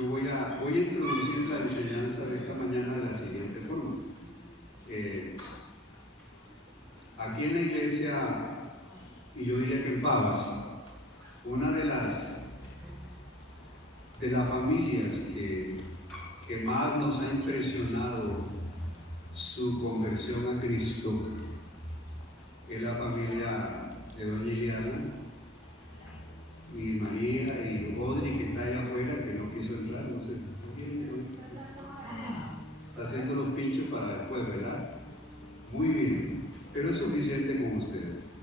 Yo voy a introducir la enseñanza de esta mañana de la siguiente forma. Aquí en la iglesia, y yo diría que en Pavas, una de las familias que más nos ha impresionado su conversión a Cristo es la familia de doña Iliana y María y Audrey, que está allá afuera, que no quiso entrar, no sé. Está haciendo los pinchos para después, ¿verdad? Muy bien, pero es suficiente con ustedes.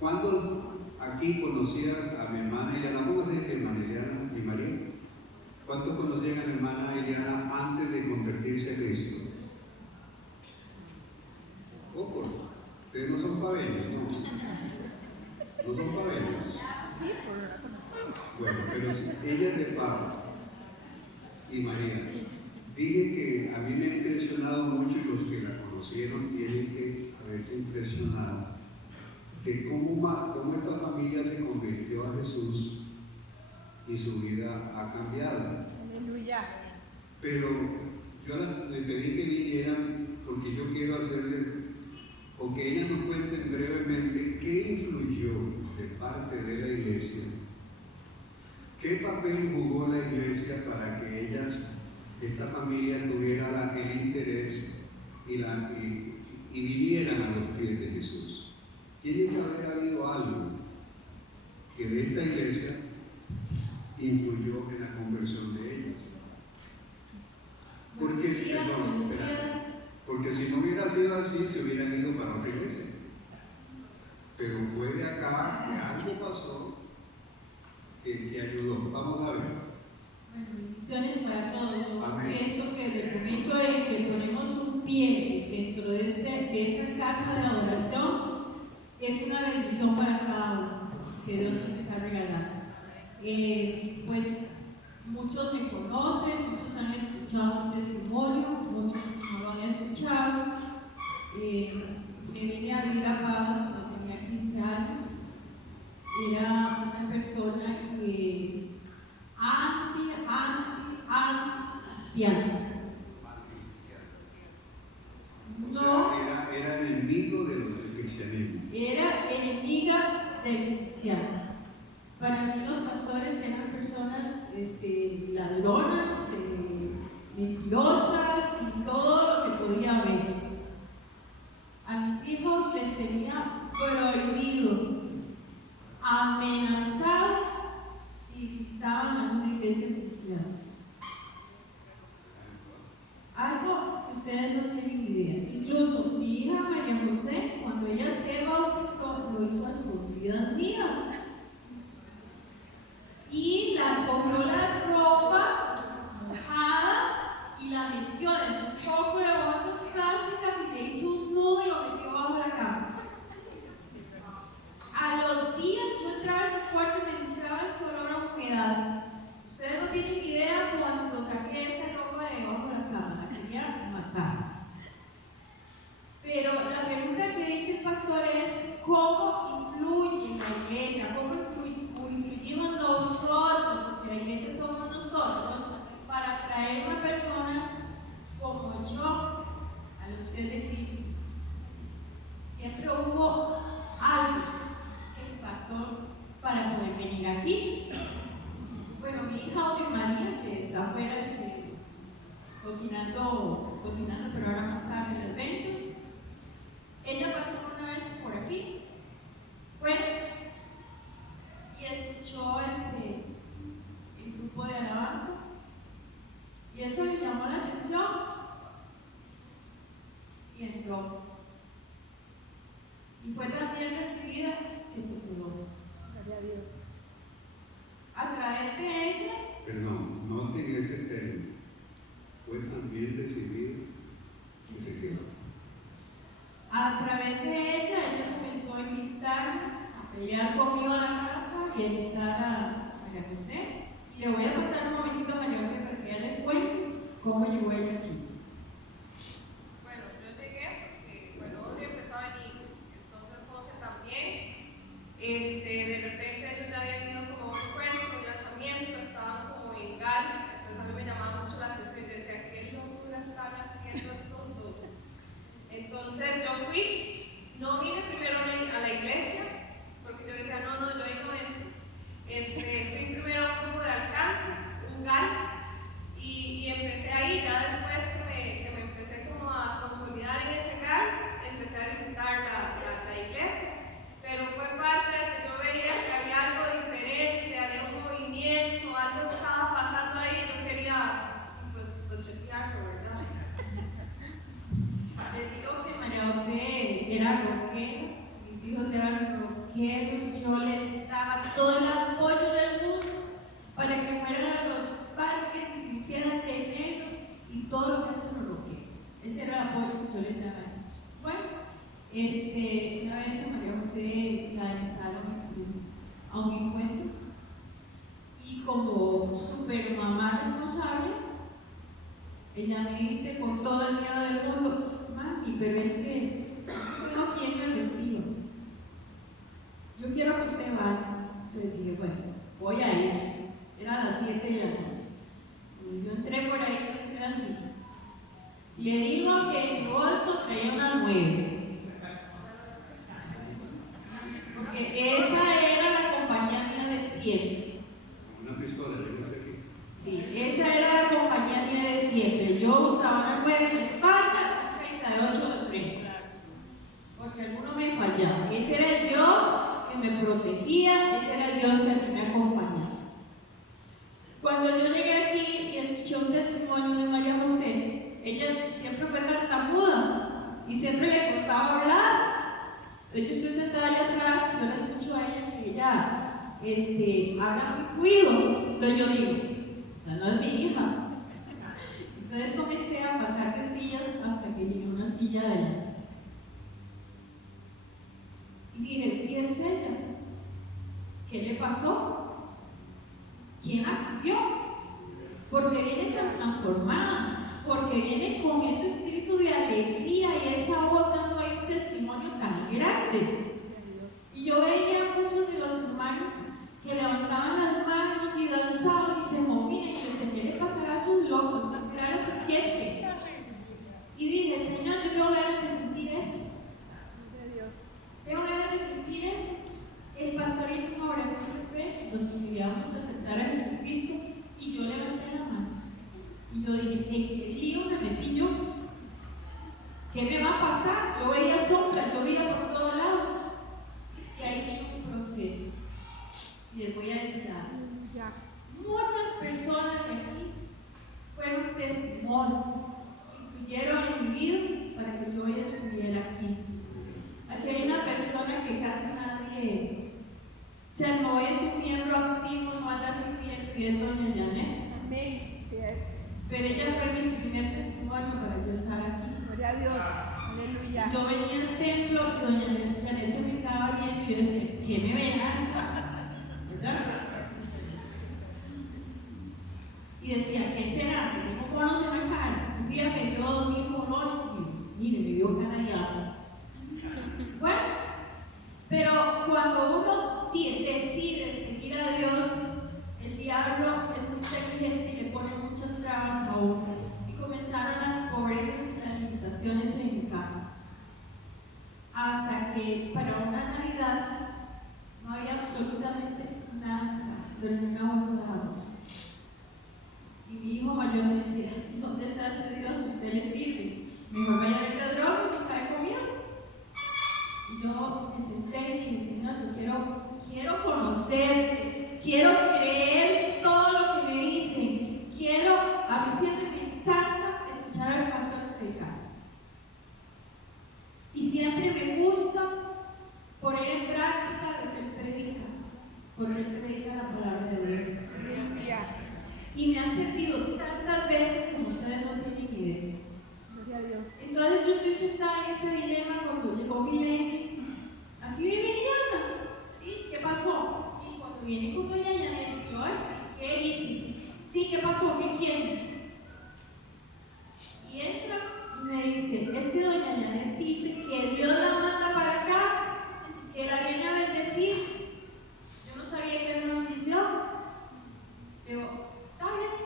¿Cuántos aquí conocían a mi hermana Iliana? ¿Cómo se dice hermana Iliana y María? ¿Cuántos conocían a mi hermana Iliana antes de convertirse a Cristo? Pocos. Ustedes no son paveños, ¿no? No son paveños. Sí, por la conozco. Bueno, pero ella es de Pablo y María. Dije que a mí me ha impresionado mucho, y los que la conocieron tienen que haberse impresionado de cómo esta familia se convirtió a Jesús y su vida ha cambiado. Aleluya. Pero yo le pedí que vinieran porque yo quiero hacerle, o que ellas nos cuenten brevemente qué influyó de parte de la iglesia, qué papel jugó la iglesia para que esta familia tuviera el interés y vinieran a los pies de Jesús. Tiene que haber habido algo que de esta iglesia influyó en la conversión de ellos. Porque si no hubiera sido así, se hubieran ido para otra iglesia. Pero fue de acá que algo pasó que ayudó. Vamos a ver. Bueno, bendiciones para todos. Yo Amén. pienso que desde el momento en que ponemos un pie dentro de esta casa de adoración, es una bendición para cada uno que Dios nos está regalando. Pues muchos me conocen, muchos han escuchado mi testimonio, muchos no lo han escuchado. Me vine a vivir a Pavas cuando tenía 15 años. Era una persona que anti-cristiana. O sea, era enemigo del cristianismo. Era enemiga del cristiano. Para mí los pastores eran personas ladronas, mentirosas y todo lo que podía haber. A mis hijos les tenía prohibido, amenazados si visitaban a una iglesia cristiana. Algo que ustedes no tienen idea. Incluso mi hija María José, cuando ella se bautizó, lo hizo a escondidas mías. Y la cogió la ropa mojada y la metió en un poco de bolsas plásticas y le hizo un nudo y lo metió bajo la cama. A los días yo entraba a ese cuarto y me entraba ese olor a humedad. Ustedes no tienen idea cuando saqué esa ropa de debajo de la cama, la quería matar. Pero la pregunta que dice el pastor es: ¿cómo influye la iglesia? ¿Cómo influimos nosotros? Porque la iglesia somos nosotros, para atraer una persona como yo a los pies de Cristo. Siempre hubo algo que impactó para poder venir aquí. Bueno, mi hija Audrey María, que está afuera cocinando, pero ahora más tarde en las ventas, ella pasó una vez por aquí, fue y escuchó el grupo de alabanza, y eso le llamó la atención y entró. Y fue tan bien recibida que se curó. Gloria a Dios. A través de ella. Perdón, noten ese término. Fue tan bien recibido que se quedó. A través de ella comenzó a invitarnos a pelear conmigo en la casa y a invitar a María José. Y le voy a pasar un momentito a María José para que ella les cuente cómo llegó ella aquí. Bueno, yo llegué porque, Audrey empezó a venir, entonces José también. De repente ellos ya habían ido como un encuentro, un lanzamiento, super mamá responsable, ella me dice con todo el miedo del mundo: mami, pero es que yo tengo quien me reciba. Yo quiero que usted vaya. Entonces dije, bueno, voy a ir. Era a las 7 de la noche. Y yo entré por ahí, entré así. Le digo que en mi bolso traía una 9. Porque esa era la compañía mía de siempre. Una pistola, yo no sé qué. Sí, esa era la compañía mía de siempre. Yo usaba una 9 en la espalda, 38 de frente. Por si alguno me fallaba. Ese era el Dios que me protegía, ese era el Dios que a mí me acompañaba. Cuando yo llegué aquí y escuché un testimonio de María José, ella siempre fue tartamuda y siempre le costaba hablar. Entonces yo estoy sentada allá atrás y yo la escucho a ella que ella habla muy ruido. Entonces yo digo, esa no es mi hija. Entonces comencé a pasar de sillas hasta que llegué a una silla de ella. Y dije, sí es ella. ¿Qué le pasó? ¿Quién la cambió? Porque viene tan transformada, porque viene con ese espíritu de alegría y esa voz dando ahí un testimonio tan grande. Y yo veía a muchos de los hermanos que levantaban las manos y danzaban y se movían, y yo decía, ¿qué le pasará a sus locos? ¿Qué será lo que siente? Y dije, Señor, yo tengo ganas de sentir eso. Tengo ganas de sentir eso. El pastor hizo una oración de fe, los que queríamos aceptar a Jesucristo, y yo levanté la mano. Y yo dije, ¿en qué lío me metí yo? ¿Qué me va a pasar? Yo veía sombras, yo veía por todos lados. Y ahí vino un proceso. Y les voy a decir algo. Muchas personas de aquí fueron testimonio, influyeron en mi vida para que yo hoy estuviera aquí. Aquí hay una persona que casi nadie, o sea, no es un miembro activo, no anda sirviendo, y es doña Janet. Amén. Sí es. Pero ella fue mi primer testimonio para yo estar aquí. Gloria a Dios. Aleluya. Yo venía al templo y doña Janet se me estaba viendo y yo decía, ¿qué me amenaza? ¿Verdad? Y decía, ¿qué será? ¿Que tengo bonos en la cara? Un día me dio 2,000 colones y mire, me dio cara y agua. Bueno, pero cuando uno decide seguir a Dios, el diablo es muy inteligente y le pone muchas trabas a uno. Y comenzaron las pobrezas y las limitaciones en mi casa. Hasta que para una Navidad no había absolutamente nada en mi casa, pero una bolsa de arroz. Y mi hijo mayor me decía, ¿dónde está ese Dios que usted le sirve? Mejor vaya a vender drogas y trae comida. Y yo me senté y dije, Señor, yo quiero conocerte, quiero creer todo lo que me dicen, a mí siempre me encanta escuchar al pastor predicar. Y siempre me gusta poner en práctica lo que él predica, porque él predica la palabra de Dios. Y me ha servido tantas veces como ustedes no tienen idea. Gloria a Dios. Entonces yo estoy sentada en ese dilema cuando llegó Milene. Aquí vive Diana. ¿Sí? ¿Qué pasó? Y cuando viene con doña Janet, yo, ¿qué hice? Sí, ¿qué pasó? ¿Qué quiere? Y entra y me dice, es que doña Janet dice que Dios la manda para acá, que la viene a bendecir. Yo no sabía que era una bendición. Pero, está bien.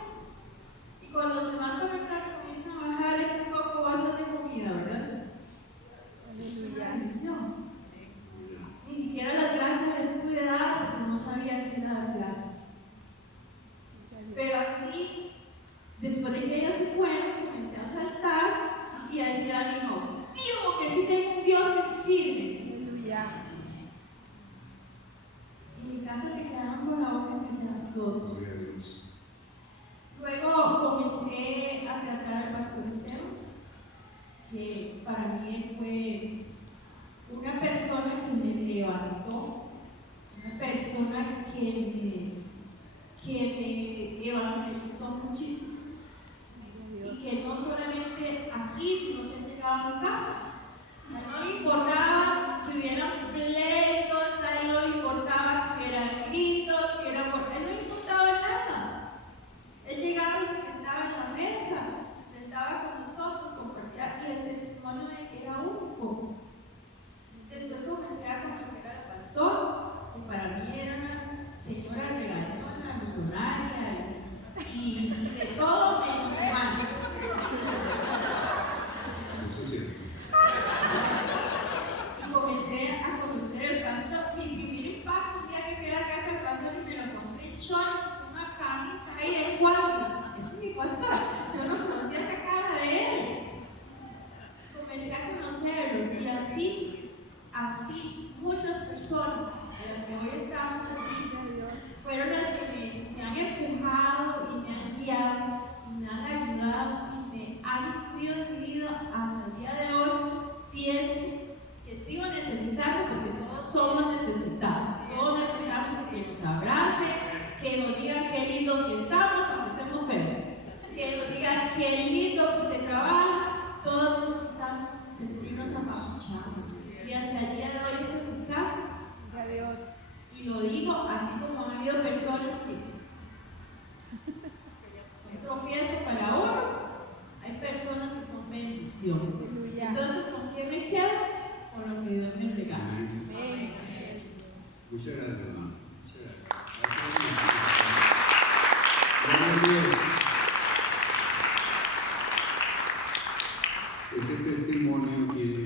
Y cuando se van para acá, comienzan a bajar ese poco bolsas de comida, ¿verdad? Es una bendición. Ni siquiera las clases les pude dar porque no sabía que era dar clases. Pero así, después de que ellas se fueron, comencé a saltar y a decir a mi hijo, ¡vivo! Que sí tengo un Dios que sí sirve. Aleluya. En mi casa se quedaron con la boca callada todos. Gloria a Dios. Luego comencé a tratar al pastor Esteban, que para mí fue una persona que me levantó, una persona que me evangelizó muchísimo, y que no solamente aquí, sino que llegaba a mi casa. A él no le importaba que hubieran pleitos, a él no le importaba que hubieran gritos, a él no le importaba nada. nos apabuchamos. Y hasta el día de hoy estoy en casa. Gloria a Dios. Y lo digo así como han habido personas que son tropiezos para uno, hay personas que son bendición. Aleluya. Entonces, ¿con qué me quedo? Con lo que Dios me regala. Amén. Amén. Muchas gracias, hermano. Muchas gracias. Gloria a Dios. Ese testimonio tiene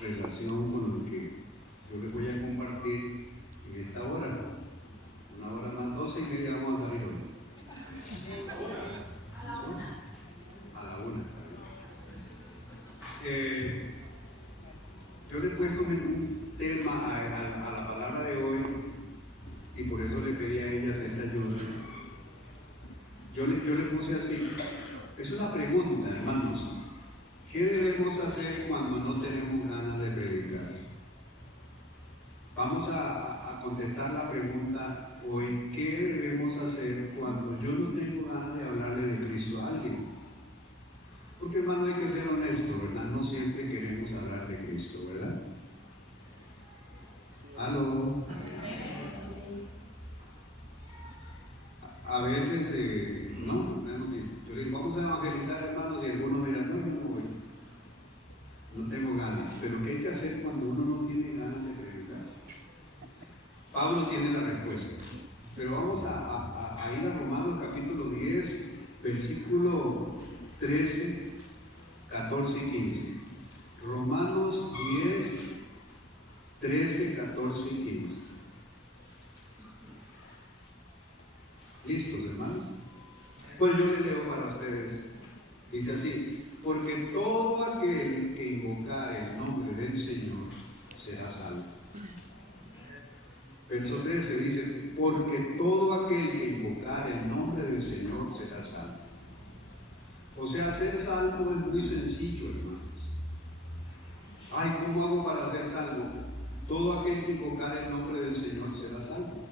relación con lo que yo les voy a compartir en esta hora. Una hora más, 12:30 vamos a salir hoy. A la 1. A la 1. Yo le he puesto un tema a la palabra de hoy y por eso le pedí a ellas esta ayuda. Yo le puse así, es una pregunta, hermanos. ¿Qué debemos hacer cuando no tenemos ganas de predicar? Vamos a contestar la pregunta hoy. ¿Qué debemos hacer cuando yo no tengo ganas de hablarle de Cristo a alguien? Porque, hermano, hay que ser honesto, ¿verdad? No siempre queremos hablar de Cristo, ¿verdad? ¿Aló? A veces, no, yo le digo, vamos a evangelizar, hermanos, y algunos dirán, no, yo no voy. No tengo ganas. Pero ¿qué hay que hacer cuando uno no tiene ganas de predicar? Pablo tiene la respuesta. Pero vamos a ir a Romanos capítulo 10, versículo 13, 14 y 15. Romanos 10, 13, 14 y 15. ¿Listos, hermanos? Pues yo les leo para ustedes. Dice así: porque todo aquel que invocare el nombre del Señor será salvo. Verso 13 dice: porque todo aquel que invocare el nombre del Señor será salvo. O sea, ser salvo es muy sencillo, hermanos. Ay, ¿cómo hago para ser salvo? Todo aquel que invocare el nombre del Señor será salvo.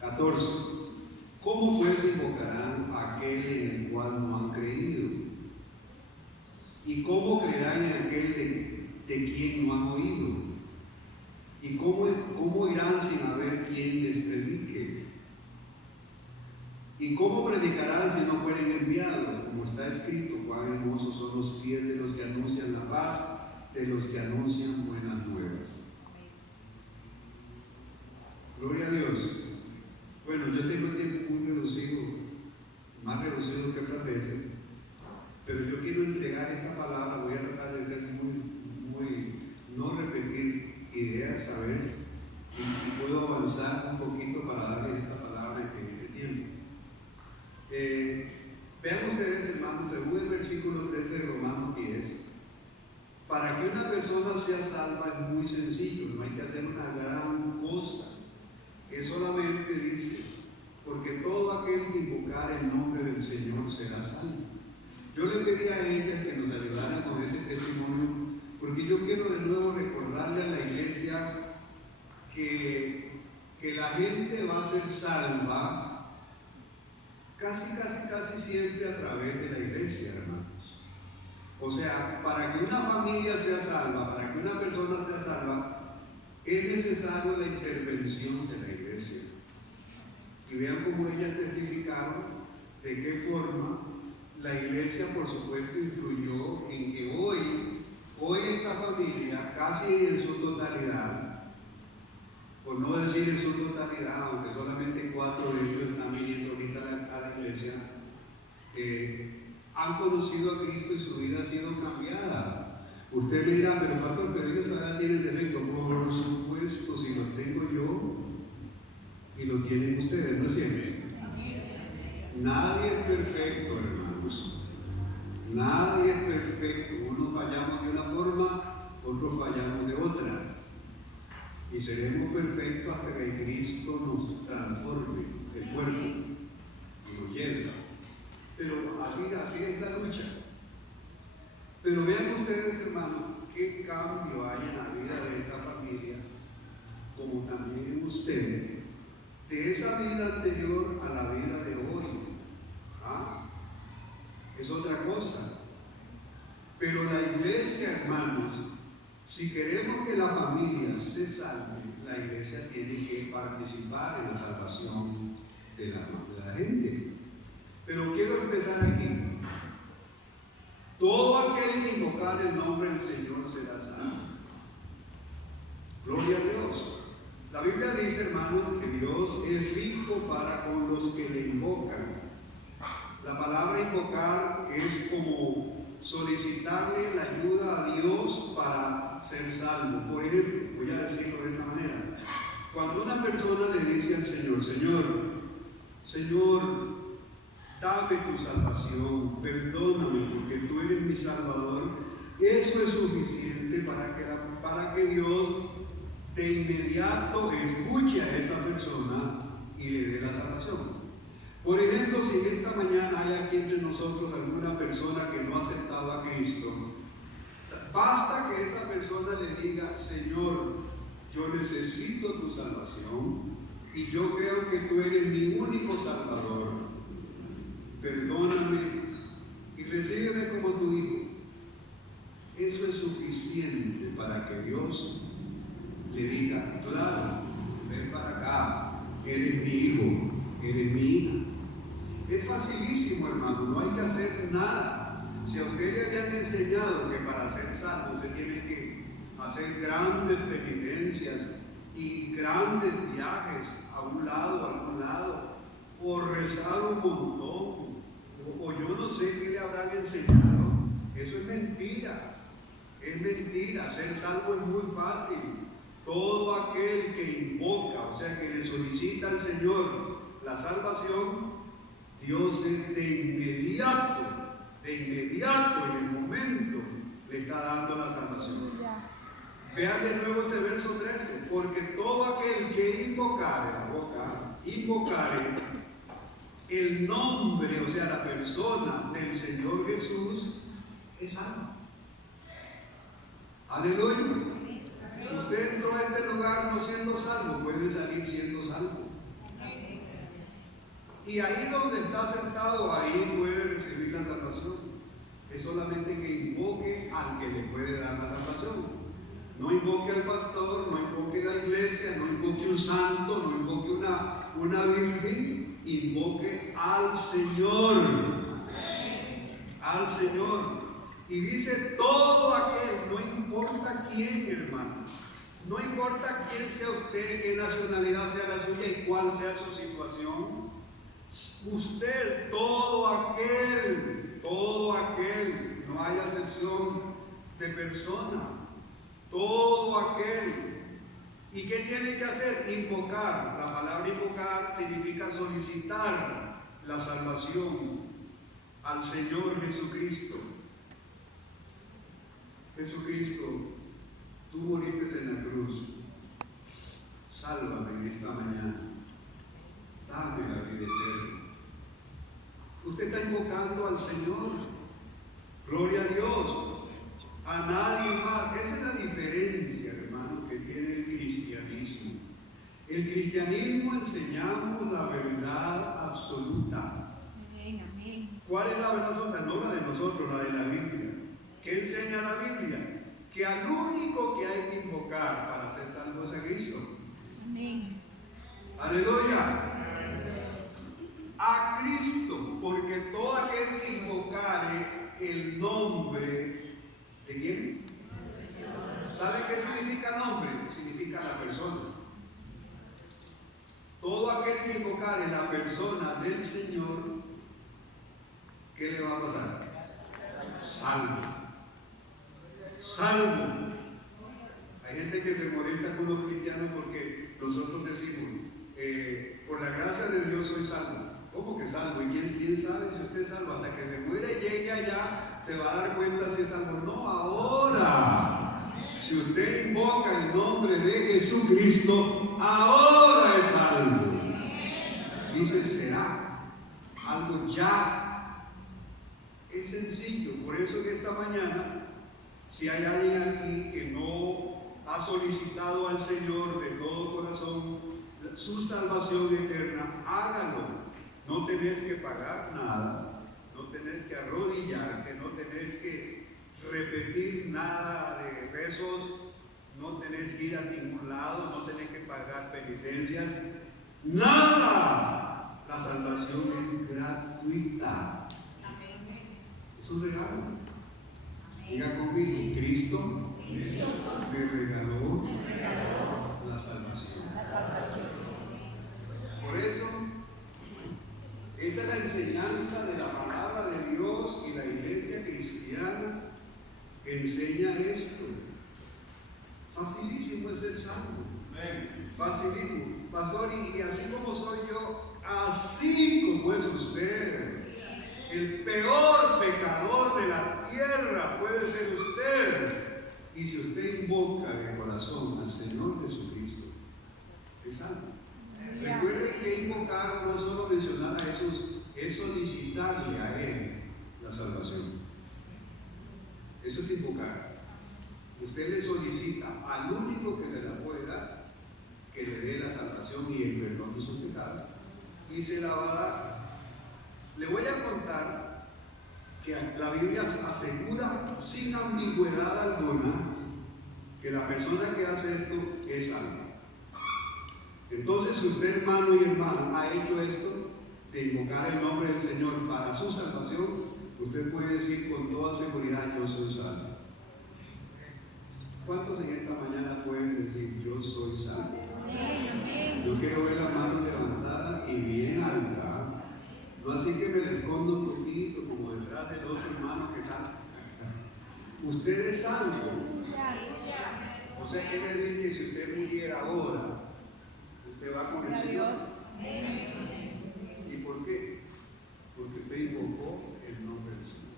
14. ¿Cómo pues invocarán a aquel en el cual no han creído? ¿Y cómo creerán en aquel de quien no han oído? ¿Y cómo irán sin haber quien les predique? ¿Y cómo predicarán si no fueren enviados? Como está escrito, cuán hermosos son los pies de los que anuncian la paz, de los que anuncian buenas nuevas. Gloria a Dios. Bueno, yo tengo el tiempo muy reducido, más reducido que otras veces, pero yo quiero entregar esta palabra. Voy a tratar de ser no repetir ideas, saber, y puedo avanzar un poquito para darle esta palabra en este tiempo. Vean ustedes, hermanos, según el versículo 13 de Romanos 10, para que una persona sea salva es muy sencillo, no hay que hacer una gran cosa, que solamente dice: porque todo aquel que invocare el nombre del Señor será salvo. Yo le pedí a ellas que nos ayudaran con ese testimonio, porque yo quiero de nuevo recordarle a la iglesia que la gente va a ser salva casi siempre a través de la iglesia, hermanos. O sea, para que una familia sea salva, para que una persona sea salva, es necesario la intervención de la iglesia. Y vean cómo ellas testificaron de qué forma la iglesia, por supuesto, influyó en que hoy esta familia, casi en su totalidad, por no decir en su totalidad, aunque solamente 4 de ellos están viniendo ahorita a la iglesia, han conocido a Cristo y su vida ha sido cambiada. Usted me dirá, pero pastor, pero ellos ahora tienen defecto. Por supuesto, si los tengo yo y lo tienen ustedes, ¿no es cierto? Nadie es perfecto, hermanos. Nadie es perfecto. Unos fallamos de una forma, otros fallamos de otra. Y seremos perfectos hasta que Cristo nos transforme el cuerpo y nos lleve. Pero así es la lucha. Pero vean ustedes, hermanos, qué cambio hay en la vida de esta familia, como también en usted, de esa vida anterior a la vida de hoy. Es otra cosa. Pero la iglesia, hermanos, si queremos que la familia se salve, la iglesia tiene que participar en la salvación de la gente. Pero quiero empezar aquí. Todo aquel que invocar el nombre del Señor será salvo. Gloria a Dios. La Biblia dice, hermanos, que Dios es rico para con los que le invocan. La palabra invocar es como solicitarle la ayuda a Dios para ser salvo. Por ejemplo, voy a decirlo de esta manera. Cuando una persona le dice al Señor, Señor, dame tu salvación, perdóname porque tú eres mi Salvador, eso es suficiente para que Dios de inmediato escuche a esa persona y le dé la salvación. Por ejemplo, si en esta mañana hay aquí entre nosotros alguna persona que no ha aceptado a Cristo, basta que esa persona le diga, Señor, yo necesito tu salvación y yo creo que tú eres mi único Salvador. Perdóname y recíbeme como tu hijo. Eso es suficiente para que Dios le diga, claro, ven para acá, eres mi hijo, eres mi hija. Es facilísimo, hermano, no hay que hacer nada. Si a usted le habían enseñado que para ser salvo usted tiene que hacer grandes penitencias y grandes viajes a un lado, a algún lado, o rezar un montón, o yo no sé qué le habrán enseñado, eso es mentira. Es mentira, ser salvo es muy fácil. Todo aquel que invoca, o sea, que le solicita al Señor la salvación, Dios es de inmediato, en el momento, le está dando la salvación. Vean de nuevo ese verso 13, porque todo aquel que invocare el nombre, o sea, la persona del Señor Jesús, es salvo. Aleluya. Usted entró a este lugar no siendo salvo, puede salir siendo salvo. Y ahí donde está sentado, ahí puede recibir la salvación. Es solamente que invoque al que le puede dar la salvación. No invoque al pastor, no invoque la iglesia, no invoque un santo, no invoque una virgen, invoque al Señor. Al Señor. Y dice todo aquel, no importa quién, hermano, no importa quién sea usted, qué nacionalidad sea la suya y cuál sea su situación, usted, todo aquel, no hay acepción de persona, todo aquel. ¿Y qué tiene que hacer? Invocar. La palabra invocar significa solicitar la salvación al Señor Jesucristo. Jesucristo, tú moriste en la cruz. Sálvame en esta mañana. Dame la vida eterna. Usted está invocando al Señor. Gloria a Dios. A nadie más. Esa es la diferencia, hermano, que tiene el cristianismo. El cristianismo enseñamos la verdad absoluta. Amén, amén. ¿Cuál es la verdad absoluta? No la de nosotros, la de la Biblia. ¿Qué enseña la Biblia? Que al único que hay que invocar para ser salvo es a Cristo. Amén. Aleluya. A Cristo, porque todo aquel que invocare el nombre de quién. ¿Sabe qué significa nombre? Significa la persona. Todo aquel que invocare la persona del Señor, ¿qué le va a pasar? Salvo. Salvo. Hay gente que se molesta con los cristianos porque nosotros decimos, por la gracia de Dios soy salvo. ¿Cómo que salvo? ¿Y quién sabe si usted es salvo? Hasta que se muere y llegue allá, se va a dar cuenta si es salvo. No, ahora. Si usted invoca el nombre de Jesucristo, ahora es salvo. Dice, será algo ya. Es sencillo. Por eso en esta mañana, si hay alguien aquí que no ha solicitado al Señor de todo corazón su salvación eterna, hágalo. No tenés que pagar nada, no tenés que arrodillarte, no tenés que repetir nada de rezos, no tenés que ir a ningún lado, no tenés que pagar penitencias, nada. La salvación es gratuita. Es un regalo. Diga conmigo, Cristo me regaló la salvación. Por eso, esa es la enseñanza de la palabra de Dios, y la iglesia cristiana enseña esto. Facilísimo es ser salvo. Facilísimo. Pastor, y así como soy yo, así como es usted. El peor pecador de la tierra puede ser usted. Y si usted invoca de corazón al Señor Jesucristo, es salvo. Recuerden que invocar no es solo mencionar a Jesús, es solicitarle a Él la salvación. Eso es invocar. Usted le solicita al único que se la puede dar que le dé la salvación y el perdón de sus pecados, y se la va a dar. Le voy a contar que la Biblia asegura sin ambigüedad alguna que la persona que hace esto es salva. Entonces, si usted, hermano y hermana, ha hecho esto de invocar el nombre del Señor para su salvación, usted puede decir con toda seguridad: yo soy salvo. ¿Cuántos en esta mañana pueden decir: yo soy salvo? Yo quiero ver la mano levantada y bien alta. No así que me la escondo un poquito, como detrás del otro hermano que está. Usted es salvo. O sea, quiere decir que si usted muriera ahora, usted va con el Señor. ¿Y por qué? Porque usted invocó el nombre del Señor.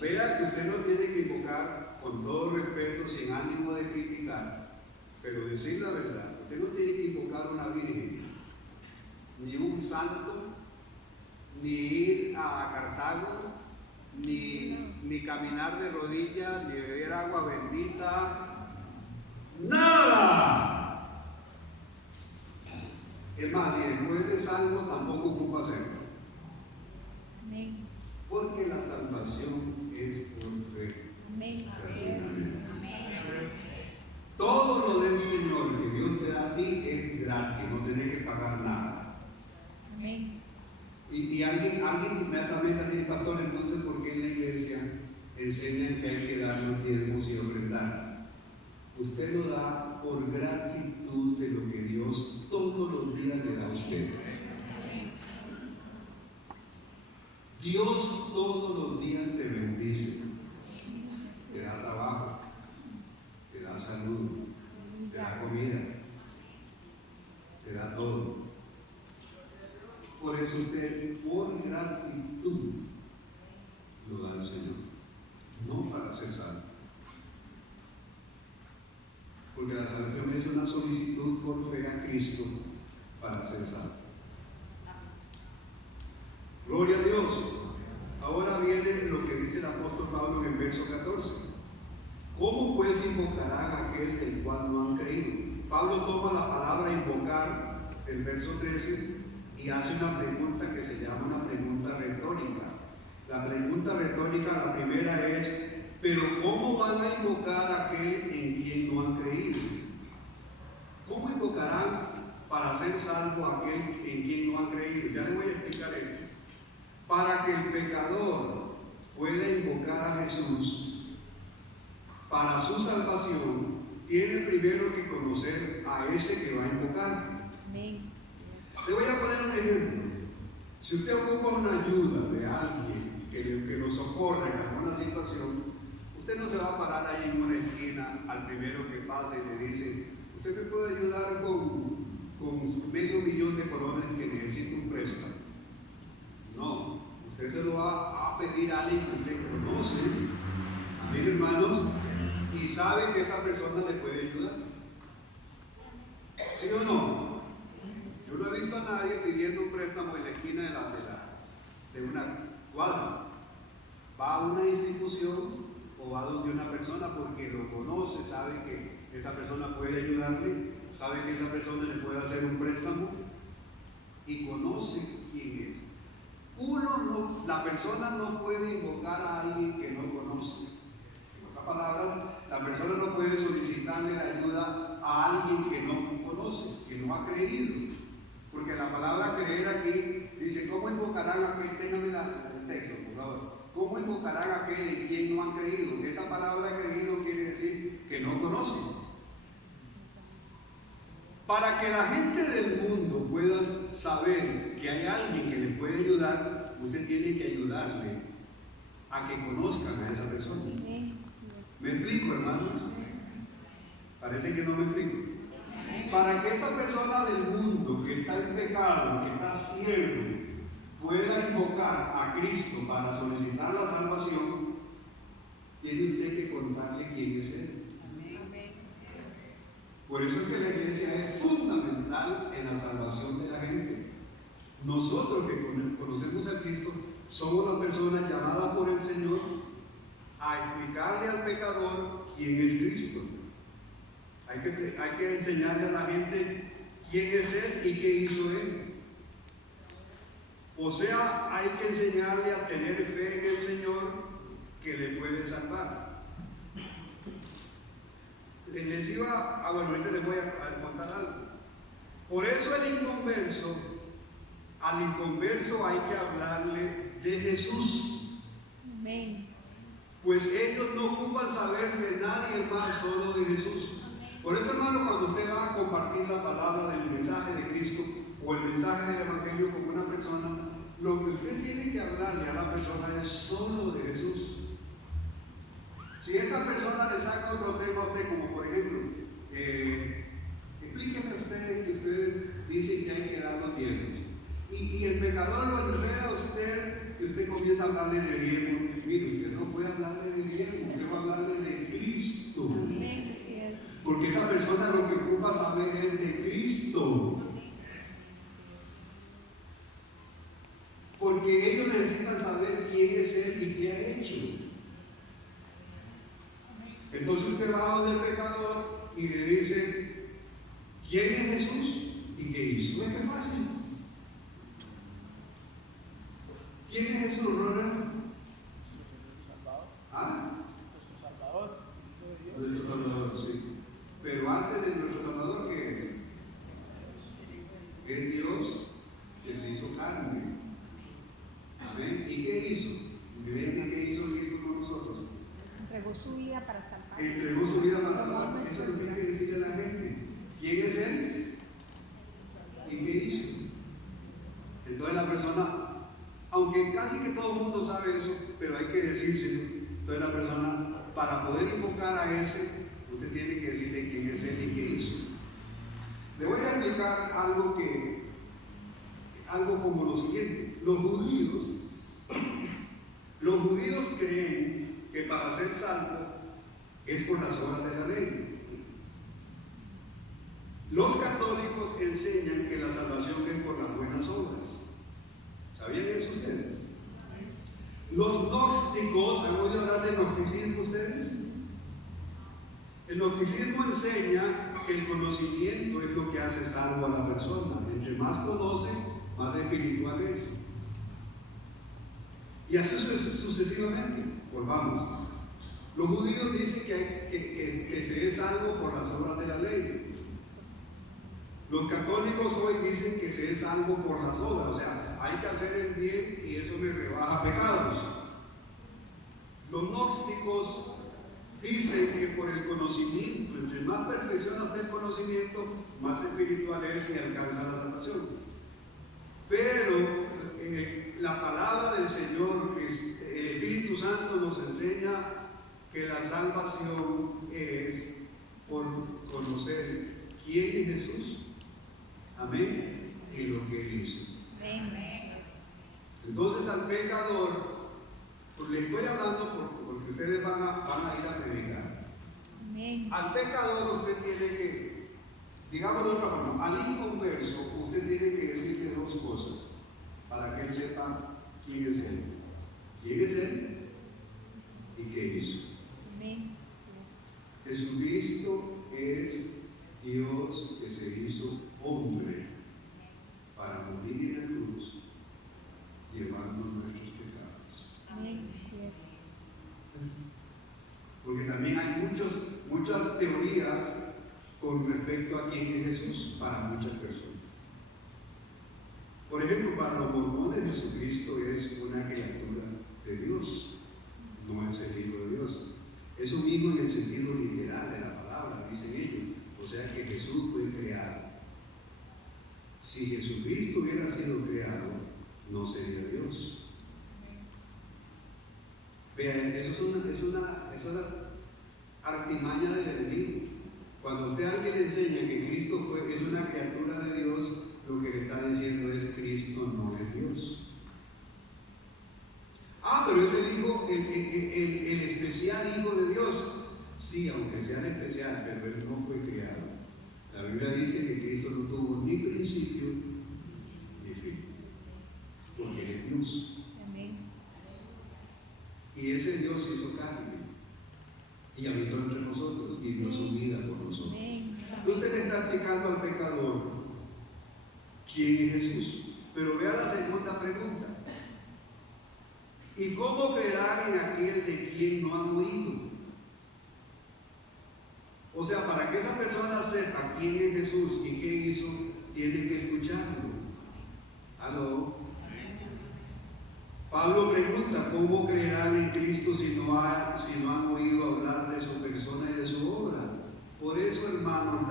Vea que usted no tiene que invocar, con todo respeto, sin ánimo de criticar, pero decir la verdad. Usted no tiene que invocar una virgen, ni un santo, ni ir a Cartago, ni caminar de rodillas, ni beber agua bendita, nada. Es más, si después de salvo tampoco ocupa hacerlo. Amén. Porque la salvación es por fe. Amén. Todo lo del Señor que Dios te da a ti es gratis, no tienes que pagar nada. Amén. Y alguien inmediatamente dice: pastor, entonces ¿por qué en la iglesia enseñan que hay que dar los diezmos y ofrendar? Usted lo da por gratitud de lo que Dios todos los días le da a usted. Dios todos los días te bendice, te da trabajo, te da salud, te da comida, te da todo. Por eso usted, por gratitud, lo da al Señor, no para ser salvo. Porque la salvación es una solicitud por fe a Cristo para ser salvo. Gloria a Dios. Ahora viene lo que dice el apóstol Pablo en el verso 14. ¿Cómo pues invocarán a aquel del cual no han creído? Pablo toma la palabra invocar, el verso 13, y hace una pregunta que se llama una pregunta retórica. La pregunta retórica, la primera es: ¿pero cómo van a invocar a aquel en quien no han creído? ¿Cómo invocarán para ser salvo a aquel en quien no han creído? Ya les voy a explicar esto. Para que el pecador pueda invocar a Jesús para su salvación, tiene primero que conocer a ese que va a invocar. Amén. Le voy a poner un ejemplo. Si usted ocupa una ayuda de alguien que lo socorra en alguna situación, usted no se va a parar ahí en una esquina al primero que pase y le dice: ¿usted me puede ayudar con $500,000 de colones que necesito un préstamo? No, usted se lo va a pedir a alguien que usted conoce, amén, hermanos, y sabe que esa persona le puede ayudar. ¿Sí o no? Yo no he visto a nadie pidiendo un préstamo en la esquina de una cuadra. Va a una institución o va donde una persona porque lo conoce, sabe que esa persona puede ayudarle, sabe que esa persona le puede hacer un préstamo y conoce quién es. La persona no puede invocar a alguien que no conoce. conoce. En otras palabras, la persona no puede solicitarle la ayuda a alguien que no conoce, que no ha creído. Porque la palabra creer aquí dice, ¿cómo invocarán a aquel? Téngame el texto, por favor. ¿Cómo invocarán a aquel en quien no han creído? Esa palabra creído quiere decir que no conocen. Para que la gente del mundo pueda saber que hay alguien que les puede ayudar, usted tiene que ayudarle a que conozcan a esa persona. ¿Me explico, hermanos? Parece que no me explico. Para que esa persona del mundo que está en pecado, que está ciego, pueda invocar a Cristo para solicitar la salvación, tiene usted que contarle quién es Él. Por eso es que la iglesia es fundamental en la salvación de la gente. Nosotros que conocemos a Cristo somos las personas llamadas por el Señor a explicarle al pecador quién es Cristo. Hay que enseñarle a la gente quién es Él y qué hizo Él. O sea, hay que enseñarle a tener fe en el Señor que le puede salvar. Les iba, bueno, ahorita les voy a contar algo. Por eso al inconverso hay que hablarle de Jesús. Amén. Pues ellos no ocupan saber de nadie más, solo de Jesús. Por eso, hermano, cuando usted va a compartir la palabra del mensaje de Cristo o el mensaje del Evangelio con una persona, lo que usted tiene que hablarle a la persona es solo de Jesús. Si esa persona le saca otro tema a usted, como por ejemplo, explíqueme usted que usted dice que hay que dar los diezmos, y el pecador lo enreda a usted, que usted comienza a hablarle de diezmos. Mire, usted no puede hablarle de diezmos, usted va a hablarle de Cristo. Porque esa persona lo que ocupa saber es de Cristo. Porque ellos necesitan saber quién es Él y qué ha hecho. Entonces usted va a donde el pecador y le dice, ¿quién es Jesús? ¿Y qué hizo? Es que fácil. ¿Quién es Jesús, Ronald? ¿Ah? Nuestro Salvador, sí. Pero antes de nuestro Salvador, ¿qué es? Es Dios que se hizo carne. Amén. ¿Y qué hizo? Miren qué hizo Cristo con nosotros. Entregó su vida para salvar. Entregó su vida para salvar. Eso es lo que hay que decirle a la gente. ¿Quién es Él? ¿Y qué hizo? Entonces la persona, aunque casi que todo el mundo sabe eso, pero hay que decírselo. Entonces la persona, para poder invocar a ese, usted tiene que decirle quién es Él y qué hizo. Le voy a explicar algo como lo siguiente. Los judíos creen que para ser salvo es por las obras de la ley. Los católicos enseñan que la salvación es por las buenas obras. ¿Sabían eso ustedes? Los gnósticos, ¿han oído hablar de gnosticismo ustedes? El gnosticismo enseña que el conocimiento es lo que hace salvo a la persona. Entre más conoce, más espiritual es. Y así sucesivamente. Volvamos. Los judíos dicen que se es salvo por las obras de la ley. Los católicos hoy dicen que se es salvo por las obras. O sea, hay que hacer el bien y eso me rebaja pecados. Los gnósticos dicen que por el conocimiento, entre más perfecciona usted el conocimiento, más espiritual es y alcanza la salvación. Pero la palabra del Señor, el Espíritu Santo nos enseña que la salvación es por conocer quién es Jesús, amén, y lo que Él hizo. Amén. Entonces al pecador, pues le estoy hablando porque ustedes van a ir a predicar. Amén. Al pecador usted tiene que, digamos de otra forma, al inconverso usted tiene que decirle dos cosas para que él sepa quién es Él. ¿Quién es Él? ¿Y qué hizo? Amén. Jesucristo es Dios que se hizo hombre para morir en la cruz, llevando nuestros pecados. Amén. quién es Jesús para muchas personas. Por ejemplo, para los mormones Jesucristo es una criatura de Dios, no es el Hijo de Dios. Es un hijo en el sentido literal de la palabra, dicen ellos. O sea que Jesús fue creado. Si Jesucristo hubiera sido creado, no sería Dios. Vean, eso es una artimaña del enemigo. Cuando usted a alguien le enseña que Cristo es una criatura de Dios, lo que le está diciendo es: Cristo no es Dios. Ah, pero es el hijo, el especial hijo de Dios. Sí, aunque sea el especial, pero él no fue creado. La Biblia dice que Cristo no tuvo ni principio ni fin, porque él es Dios. Amén. Y ese Dios se hizo carne y habitó entre nosotros y dio su vida por nosotros. Amén. Entonces le está explicando al pecador quién es Jesús. Pero vea la segunda pregunta: ¿y cómo creerán en aquel de quien no han oído? O sea, para que esa persona sepa quién es Jesús y qué hizo, tiene que escucharlo. ¿Aló? Pablo pregunta: ¿cómo creerán en Cristo si no han oído hablar de su persona y de su obra? Por eso, hermanos,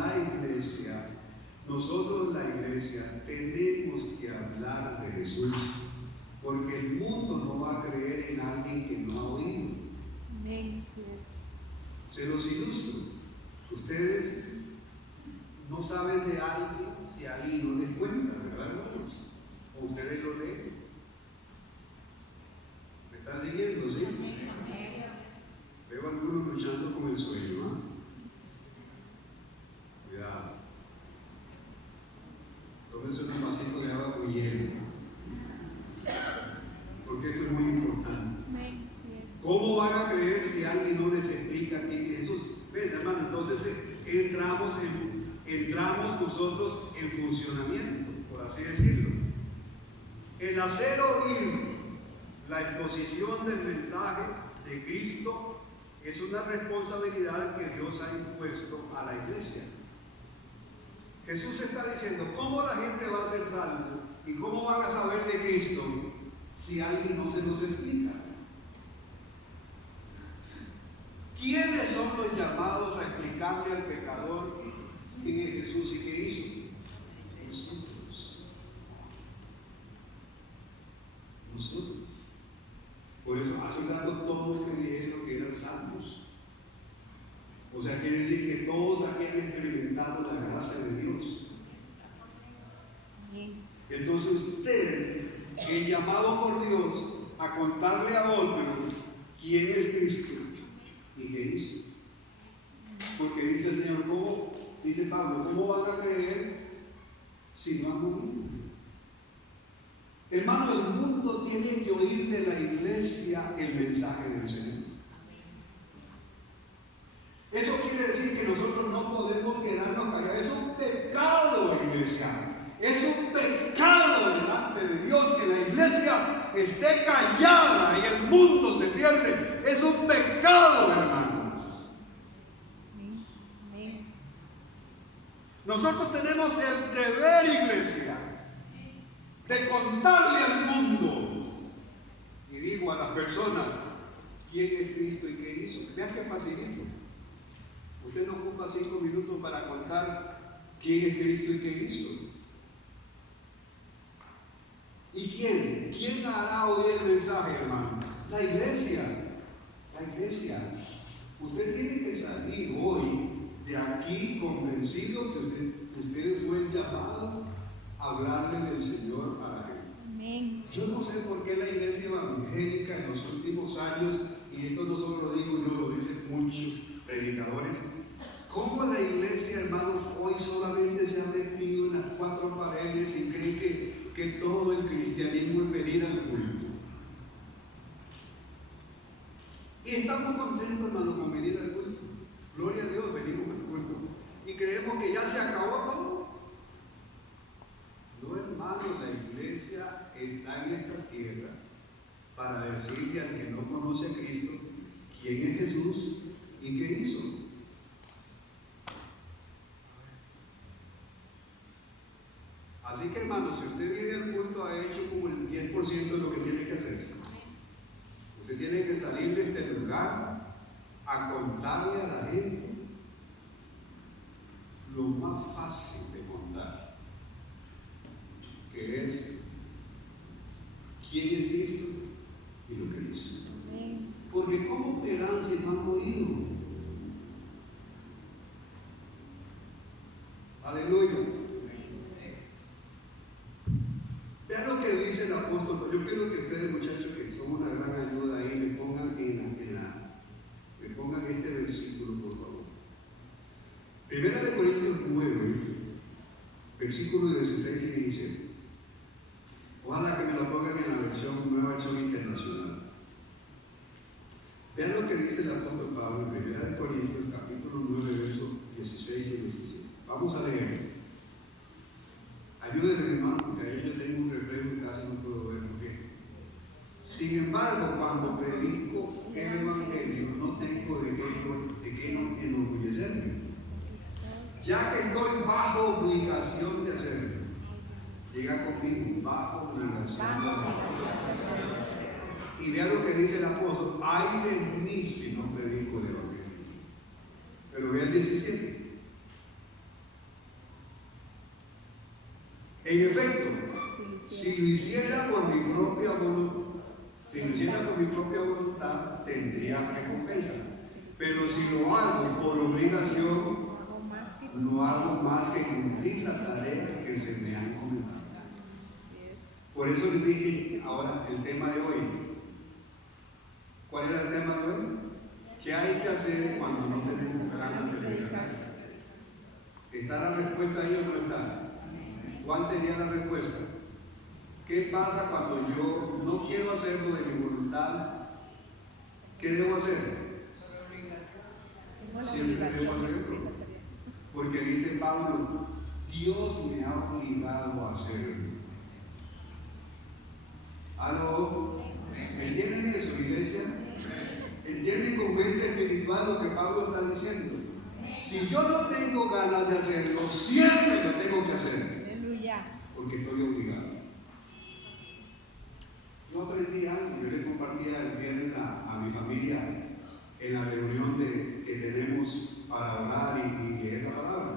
nosotros la iglesia, tenemos que hablar de Jesús, porque el mundo no va a creer en alguien que no ha oído. Amén. Se los ilustro. Ustedes no saben de alguien si alguien no les cuenta, ¿verdad, hermanos? O ustedes lo leen. ¿Me están siguiendo? ¿Sí? Veo a algunos luchando con el sueño, ¿ah? Cuidado. Tómense unos vasitos de agua con hielo, porque esto es muy importante. Amén. ¿Cómo van a creer si alguien no les explica quién es Jesús? ¿Ves, hermano? Entonces entramos nosotros en funcionamiento, por así decirlo. El hacer oír la exposición del mensaje de Cristo es una responsabilidad que Dios ha impuesto a la iglesia. Jesús está diciendo: ¿cómo la gente va a ser salva y cómo van a saber de Cristo si alguien no se los explica? ¿Quiénes son los llamados a explicarle al pecador quién es Jesús y qué hizo? Nosotros. Por eso hace un rato todos me dijeron que eran salvos. O sea, quiere decir que todos aquí han experimentado la gracia de Dios. Amén. Entonces usted es llamado por Dios a contarle a otro quién es Cristo y qué hizo. Porque dice el Señor, ¿cómo? Dice Pablo, ¿cómo van a creer si no han oído? Hermano, el mundo tiene que oír de la iglesia el mensaje del Señor. Eso quiere decir que nosotros no podemos quedarnos callados. Es un pecado, iglesia. Es un pecado delante de Dios que la iglesia esté callada y el mundo se pierde. Es un pecado, hermanos. Amén. Nosotros tenemos el deber, iglesia, de contarle al mundo, y digo a las personas, quién es Cristo y qué hizo. Vean qué facilito. Usted no ocupa 5 minutos para contar quién es Cristo y qué hizo. ¿Y quién? ¿Quién hará oír el mensaje, hermano? La iglesia. La iglesia. Usted tiene que salir hoy de aquí convencido que usted fue llamado a hablarle del Señor a la gente. Amén. Yo no sé por qué la iglesia evangélica en los últimos años, y esto no solo lo digo yo, lo dicen muchos predicadores, cómo la iglesia, hermanos, hoy solamente se ha metido en las 4 paredes y cree que todo el cristianismo es venir al culto. Y estamos contentos, hermanos, con venir al culto. Gloria a Dios, venimos al culto. Y creemos que ya se acabó todo. No, hermanos, la iglesia está en esta tierra para decirle al que no conoce a Cristo quién es Jesús y qué hizo. hecho como el 10% de lo que tiene que hacer. Usted tiene que salir de este lugar a contarle a la gente lo más fácil de contar, que es quién es Cristo y lo que hizo. Amén. Porque ¿cómo creerán si no han oído? Aleluya. Vean lo que dice el apóstol. Yo quiero que ustedes, muchachos, que son una gran ayuda ahí, me pongan me pongan este versículo, por favor. Primera de Corintios 9, versículo 16 y dice, ojalá que me lo pongan en la nueva versión internacional. Vean lo que dice el apóstol Pablo en Primera de Corintios, capítulo 9, versos 16 y 17. Vamos a leer. Ayúdenme, hermano, porque ahí yo tengo un reflejo y casi no puedo ver por qué. Sin embargo, cuando predico el Evangelio, no tengo de qué no enorgullecerme, ya que estoy bajo obligación de hacerlo. Diga conmigo, bajo obligación de hacerlo. Y vea lo que dice el apóstol: ay de mí si no predico el Evangelio. Pero vea el 17. En efecto, si lo hiciera por mi propia voluntad, tendría recompensa. Pero si lo hago por obligación, no hago más que cumplir la tarea que se me ha encomendado. Por eso les dije ahora el tema de hoy. ¿Cuál era el tema de hoy? ¿Qué hay que hacer cuando no tenemos ganas de predicar? ¿Está la respuesta ahí o no está? ¿Cuál sería la respuesta? ¿Qué pasa cuando yo no quiero hacerlo de mi voluntad? ¿Qué debo hacer? Siempre debo hacerlo. Porque dice Pablo, Dios me ha obligado a hacerlo. ¿Aló? ¿Entienden eso, iglesia? ¿Entienden con mente espiritual lo que Pablo está diciendo? Si yo no tengo ganas de hacerlo, siempre lo tengo que hacer. Porque estoy obligado. Yo aprendí algo, yo le compartía el viernes a mi familia en la reunión que tenemos para orar y leer la palabra.